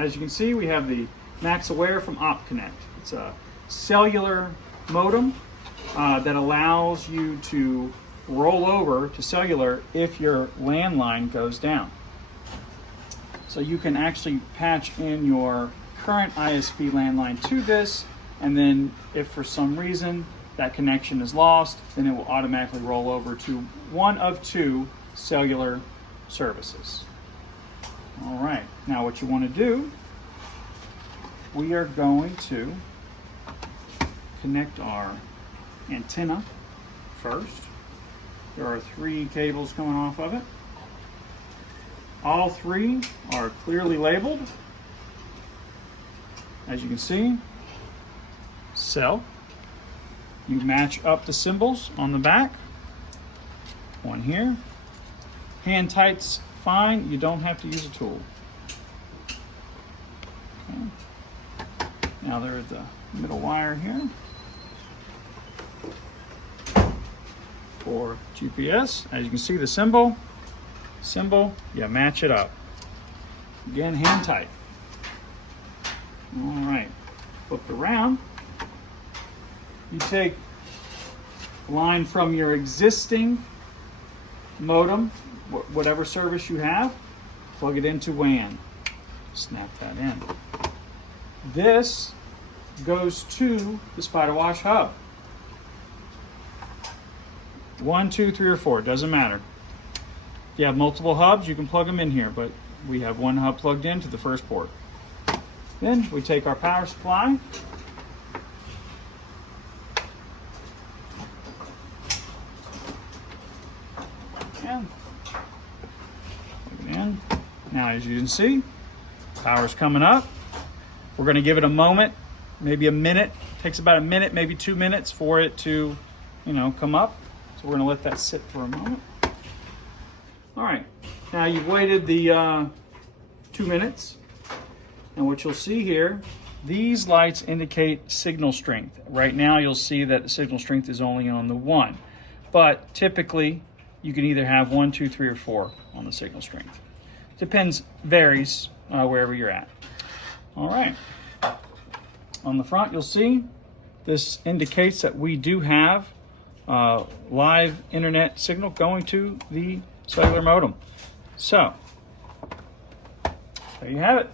As you can see, we have the Max Aware from OptConnect. It's a cellular modem that allows you to roll over to cellular if your landline goes down. So you can actually patch in your current ISP landline to this, and then if for some reason that connection is lost, then it will automatically roll over to one of two cellular services. All right, now what you want to do, we are going to connect our antenna first. There are 3 cables coming off of it. All 3 are clearly labeled. As you can see, cell. You match up the symbols on the back. One here. Hand tight's fine, you don't have to use a tool. Okay. Now there's the middle wire here for GPS. As you can see, the symbol, you match it up. Again, hand tight. All right, flip it around. You take line from your existing modem, whatever service you have, plug it into WAN. Snap that in. This goes to the SpyderWash hub. 1, 2, 3, or 4, doesn't matter. If you have multiple hubs, you can plug them in here, but we have one hub plugged in to the first port. Then we take our power supply, and plug it in. Now, as you can see, power's coming up. We're going to give it a moment, maybe a minute. It takes about a minute, maybe 2 minutes for it to, come up. So we're going to let that sit for a moment. All right, now you've waited the 2 minutes, and what you'll see here, these lights indicate signal strength. Right now you'll see that the signal strength is only on the 1, but typically you can either have 1, 2, 3, or 4 on the signal strength. Depends, varies wherever you're at. All right, on the front you'll see this indicates that we do have live internet signal going to the cellular modem. So there you have it.